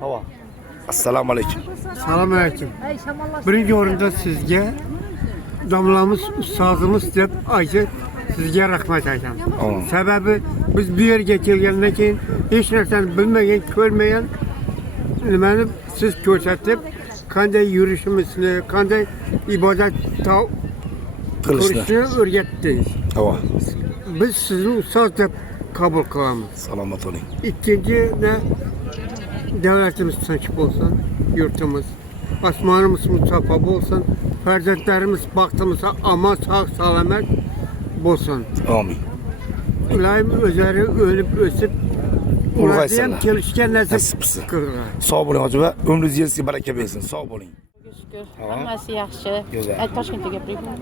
Hava. Assalomu alaykum. Assalomu alaykum. Birinchi o'rinda sizga domlamiz, ustozimiz deb aytib, sizga rahmat aytamiz. Sababi biz bu yerga kelgandan keyin hech narsani bilmagan, ko'rmagan nimani siz ko'rsatib, qanday yurishimizni, qanday ibodat qilishni o'rgatdingiz. Hava. Biz sizni ustoz deb qabul qilamiz. Salomat bo'ling. İkinci ne devletimiz tinch bo'lsin, yurtimiz, osmonimiz musaffo bo'lsin, farzandlarimiz baxtimizga omon, sog' salomat bo'lsin. Amin. Ularni o'zlari o'lib o'sib, ularga ham kelishga nasib qilsin. Sog' bo'ling hoji va umringizga baraka bersin. Sog' bo'ling. Shukr. Hammasi yaxshi. Go'zal. Toshkentga gapiryapman.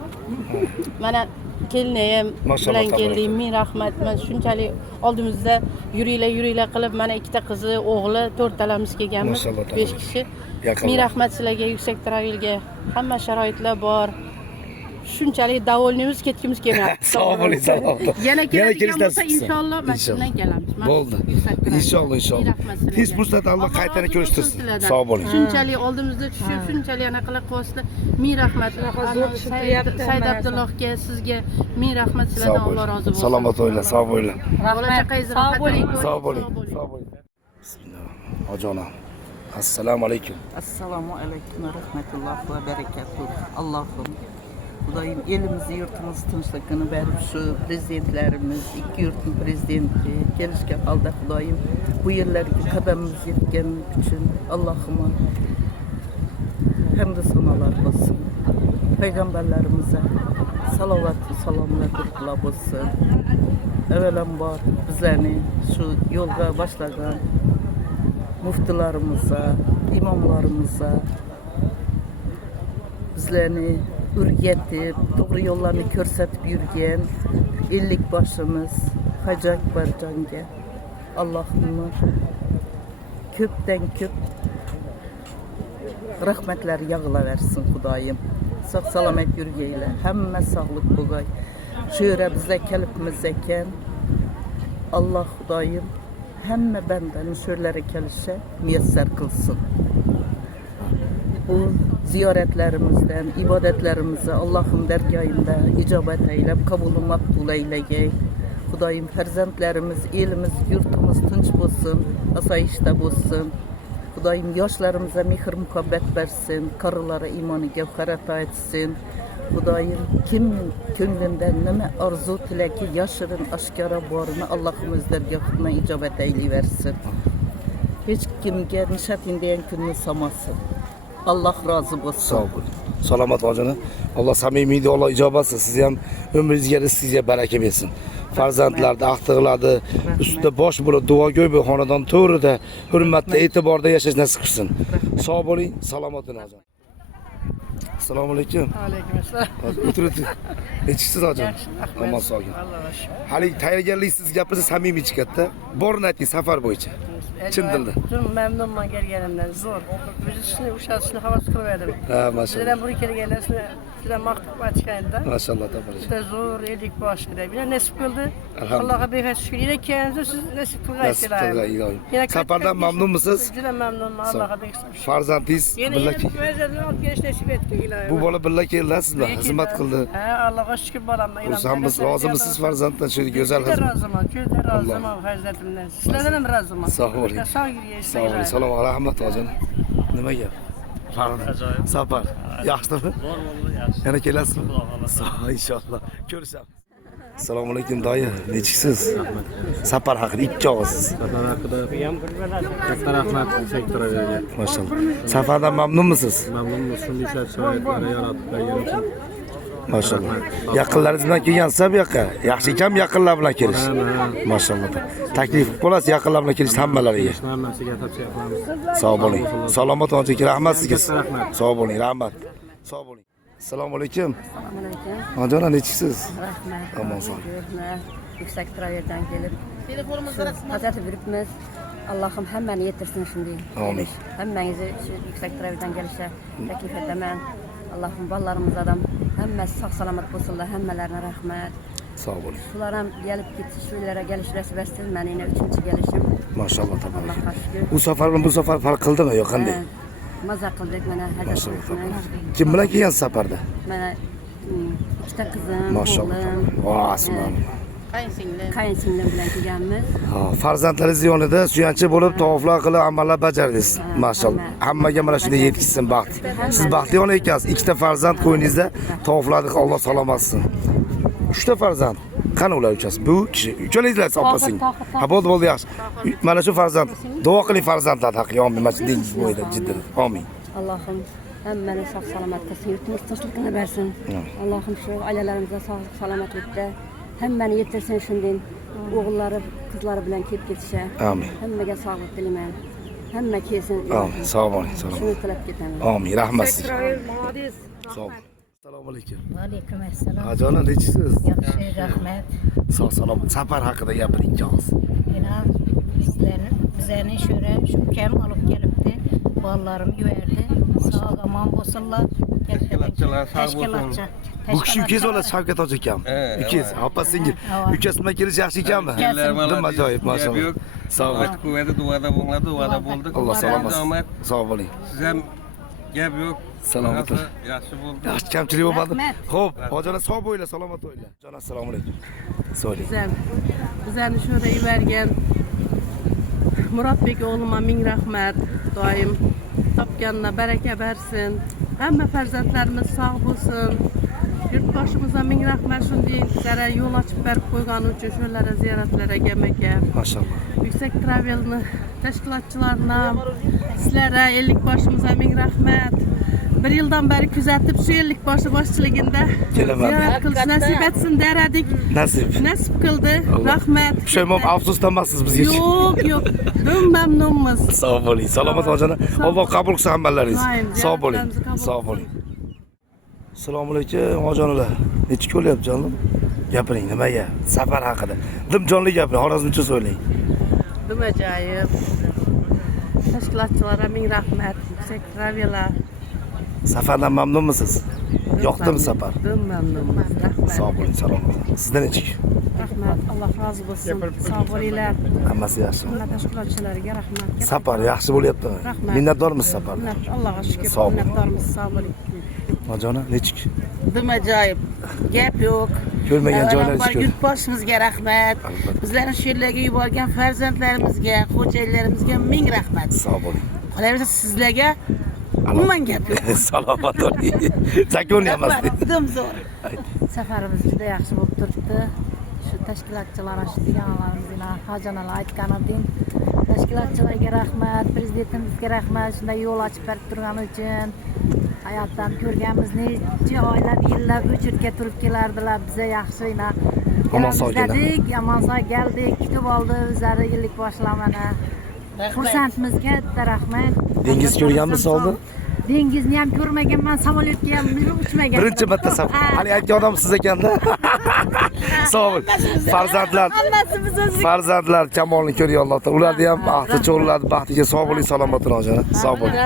Mana kelinim bilan keldim. Ming rahmat. Men shunchalik oldimizda yuringlar qilib, mana ikkita qizi, o'g'li, to'rtalamiz kelganmiz. 5 kishi. Ming rahmat sizlarga, yuksak travelga. Hamma sharoitlar bor. Shunchalik davolnimiz ketgimiz kelmayapti. Sog' bo'ling, salomat. Yana keladigan bo'lsa inshaalloh mashindan kelamiz. Bo'ldi. Inshaalloh. Tez fursat Alloh qaytani ko'rishtirsin. Sog' bo'ling. Shunchalik oldimizda tushib, shunchalik anaqa qilib qo'yasizlar. Ming rahmat. Said Abdullohga, sizga ming rahmat. Sizlardan Alloh rozi bo'lsin. Salomat bo'linglar, sog' bo'linglar. Sog' bo'ling. Sog' bo'ling. Sog' bo'ling. Bismillah. Hojonon. Assalomu alaykum. Assalomu alaykum va rahmatullohi va barakatuh. Allohim Xudoyim elimizni, yurtimizni tinchligini berib, shu prezidentlarimiz, ikki yurtning prezidenti kelishgan holda Xudoyim bu yerlarga qadamimiz yetgan uchun Allohim hamd sanolar bo'lsin. Payg'ambarlarimize salovat va salomlar qutlab bo'lsin. Avvalambor bizlarni shu yo'lga boshlagan muftilarimize, imomlarimize bizlarni o'rgatib, to'g'ri yo'llarni ko'rsatib yurgan ellik boshimiz Hoji Akbarjonga Allohim ko'pdan ko'p rahmatlar yog'ilaversin Xudoyim. Sog' salomat yurgaylar, hamma sog'lik bo'lgay. Shu yerga bizlar kelibmiz ekan, Alloh Xudoyim hamma bandani shu yerlarga kelishga muyassar qilsin. Bu ziyoratlarimizdan, ibodatlarimizni Allohim dargohida ijobat aylab, qabul maqbul aylagay. Xudoyim farzandlarimiz, elimiz, yurtimiz tinch bo'lsin, osoyishta bo'lsin. Xudoyim yoshlarimize mehr muhabbat bersin, qarilara imoni gavharat etsin. Xudoyim kim ko'nglidan nima orzu tilaki yashirin oshkora borini Allohimiz dargohidan ijobat aylayversin. Hech kimga nishatin degan kunni samasin. Allah razı olsun. Sağ olun. Selamat hocana. Allah samimiydi, Allah icabatsa siz ham ömrünüzge rizqinizga baraka bersin. Farzandlarda, aqtiqlarda üstüde bosh bo'lib, duogo'y bu xonadan to'g'rida, hurmatda, e'tiborda yashash nasib qilsin. Sog' bo'ling, salomat bo'ling hocam. Assalomu alaykum. Alaykum assalom. O'tirib. Nechisiz hocam? Omon sog'in. Hali tayyorgarlik siz gapingiz samimiy chiqadi-da. Borini ayting safar bo'yicha. Chin dilda. Memnunman kelganimdan, zo'r. Biz ishni o'shasini havas qilib Ha, maşallah. Sizlar bu kelganlar juda maqtab aytganda. Maşallah tabarakallah. Juda zo'r edik boshida. Yana nasib qildi. Alhamdulillah. Allohga behad shukr. Yana kelganingizda siz nasib qilgaysizlar. Safardan mamnunmisiz? Juda mamnunman. Allohga behad shukr. Farzandingiz birga farzandni olib kelish nasib etdi ilohim. Bu bola birga keldingizmi? Xizmat qildi. Ha, Allohga shukr bo'laman. Xursandmiz, rozimisiz farzanddan shu go'zal xizmat? Roziman, juda roziman farzandimdan. Sizlardan ham roziman. Sog' bo'ling. Sağ olun, salam rahmat hocam. Nima gap? Safar. Yaxshimi? Yana kelasizmi? Sog' inshaalloh. Ko'rishamiz. Assalomu alaykum doya. Nechisiz? Safar haqida ikki og'izsiz. Safar haqida katta rahmat sektorga. Maşallah. Safardan mamnunmisiz? Mamnunmiz, shunday sharoitlarni yaratib bergani uchun. Maşallah. Yaqinlaringiz bilan kelgansiz bu yoqqa. Yaxshi ekan yaqinlar bilan kelish. Maşallah. Taklif bo'lasiz yaqinlar bilan kelish hammalariga. Hammasiga tavsiya qilamiz. Sog' bo'ling. Salomat hojiki rahmat sizga. Sog' bo'ling, rahmat. Sog' bo'ling. Assalomu alaykum. Assalomu alaykum. Hojona nechisiz? Rahmat. Omon sog'. Yuksak traveldan kelib hajat yuribmiz. Allohim hammani yetirsin shunday. Amin. Hammangizni shu yuksak traveldan kelishga taklif etaman. Allohim bolalarimiz adam hammasi sog' salomat bo'lsinlar, hammalarga rahmat. Sağ bo'ling. Shular ham gelip ketish, shu yerlarga kelish nasib etsin. Men yine 3-chi gelishim. Maşallah tabii. Allohga shukr. Bu safar bilan bu safar farq qildimi yo qanday? Maza qildik mana Maşallah hajat. tabii. Kim bilan kelgansiz safarda? Mana ikkita qizim, Maşallah o'g'lim, tabii. Vay subhanallah. qayinsinglim bilan kelganmiz. Ha, farzandlaringiz yonida suyanchi bo'lib tavoflar qilib amallar bajardingiz. Maşallah. Hammaga mana shunday yetkazsin baxt. Siz baxtli ona ekansiz. Ikkita farzand qo'yningizda tavoflarni Alloh salomat qilsin. 3ta farzand. Qani ular uchasi? Bu kishi uchalaydilar opasing. Ha bo'ldi yaxshi. Mana shu farzand. Duo qiling farzandlar haqiqiy amin. Mana shu dengiz bo'yida jiddiy. Amin. Allohim hammani sog' salomat qilsin, yurtimiz tinchligini bersin. Allohim shu oilalarimizga sog'lik, salomatlikda hammani yetirsin shundan. O'g'illari, qizlari bilan kelib ketisha. Amin. Hammaga sog'lik tilayman. Hamma kelsin. Amin. Sog' bo'ling, salomat. Shuni tilab ketaman. Amin. Rahmat sizga. Sog' bo'ling. Assalomu alaykum. Alaykum assalom. Ajona nechisiz? Yaxshi, rahmat. Sog' salomat. Safar haqida gapiring og'iz. Yana bizlarni sho'ra shu kam olib kelibdi. Bolalarim yuvardi. Sog' omon bo'lsinlar. Tashkilotchi. Bu kishi ukangiz bo'ladi Shavkat hoji akam. Ukangiz, opa singil. Ukasi bilan kelish yaxshi ekanmi? Dim ajoyib, maşallah. Sog' bo'ling. Quvvati duoda bo'linglar, duoda bo'ldik. Alloh salomat. Sog' bo'ling. Siz ham gap yo'q. Salomat. Yaxshi bo'ldi. Yaxshi kamchilik bo'lmadi. Xo'p, hojona sog' bo'ylar, salomat bo'ylar. Jona assalomu alaykum. So'yling. Bizlarni sho'ra yuborgan Murodbek o'g'lima ming rahmat. Doim topganına baraka bersin. Hamma farzandlarimiz sog' bo'lsin. Yurtboshimizga ming rahmat shunday bizlarga yo'l ochib berib qo'ygani uchun shularga ziyoratlarga kelmaka. Maşallah. Yuksak Travel'ni tashkilotchilarına, sizlarga ellikboshimizga ming rahmat. Bir yildan beri kuzatib shu ellikboshi boshchiligida Kelaman. ziyorat qilish nasib etsin deradik. Nasib. Nasib qildi. Rahmat. Pushaymon afsuslanmassiz bizga. Yo'q. Dum mamnunmiz. Sog' bo'ling. Salomat hojona. Alloh qabul qilsin hammalaringiz. Sog' bo'ling. ziyoratlarimizni qabul Sog' bo'ling. Assalomu alaykum hojonalar. Nechta ko'ryapti jonim? Gapiring nimaga? Safar haqida. Dimjonli gapiring, xorazmcha so'ylang. Dum ajoyib. Tashkilotchilarga ming rahmat. Yuksak Travel'lar. Safardan mamnunmisiz? Yoqdimi safar? Dum mamnunmiz. Rahmat. Sog' bo'ling, salomat. Sizdan nechik? Rahmat. Alloh rozi bo'lsin. Sog' bo'linglar. Hammasi yaxshi. Hamma tashkilotchilarga rahmat. Safar yaxshi bo'lyaptimi? Rahmat. Minnatdormiz safar. Allohga shukr. Sog' bo'ling. Minnatdormiz. Sog' bo'ling. Hojona nechik? Dim ajoyib. Gap yo'q. Ko'rmagan joylaringiz ko'p. Yurtboshimizga rahmat. Bizlarni shu yerlarga yuborgan farzandlarimizga, xo'jayinlarimizga ming rahmat. Sog' bo'ling. Qolaversa sizlarga umuman gap yo'q. Salomat bo'ling. Zakon emas. Dim zo'r. Safarimiz juda yaxshi bo'lib turibdi. Shu tashkilotchilar, shu deganlarimiz bilan hojonalar aytganidan tashkilotchilarga rahmat, prezidentimizga rahmat, shunday yo'l ochib berib turgani uchun. Hayotdan ko'rganmiz necha oylab, yillab uchirga turib kelardilar. Biza yaxshina Omon sog' keldik. Omon sog' keldik, kutib oldi o'zlari yillik boshlamani. Xursandmizga katta rahmat. Dengiz ko'rganmisiz oldin? Dengizni ham ko'rmaganman, samolyotga ham uchmagan. Birinchi marta safar. Hali aytgan odam siz ekanda. Sog' bo'ling. Farzandlar kamolini ko'rgan Alloh taolo. Ularni ham baxti cho'llarni baxtiga sog' bo'ling, salomat bo'ling hojona. Sog' bo'ling.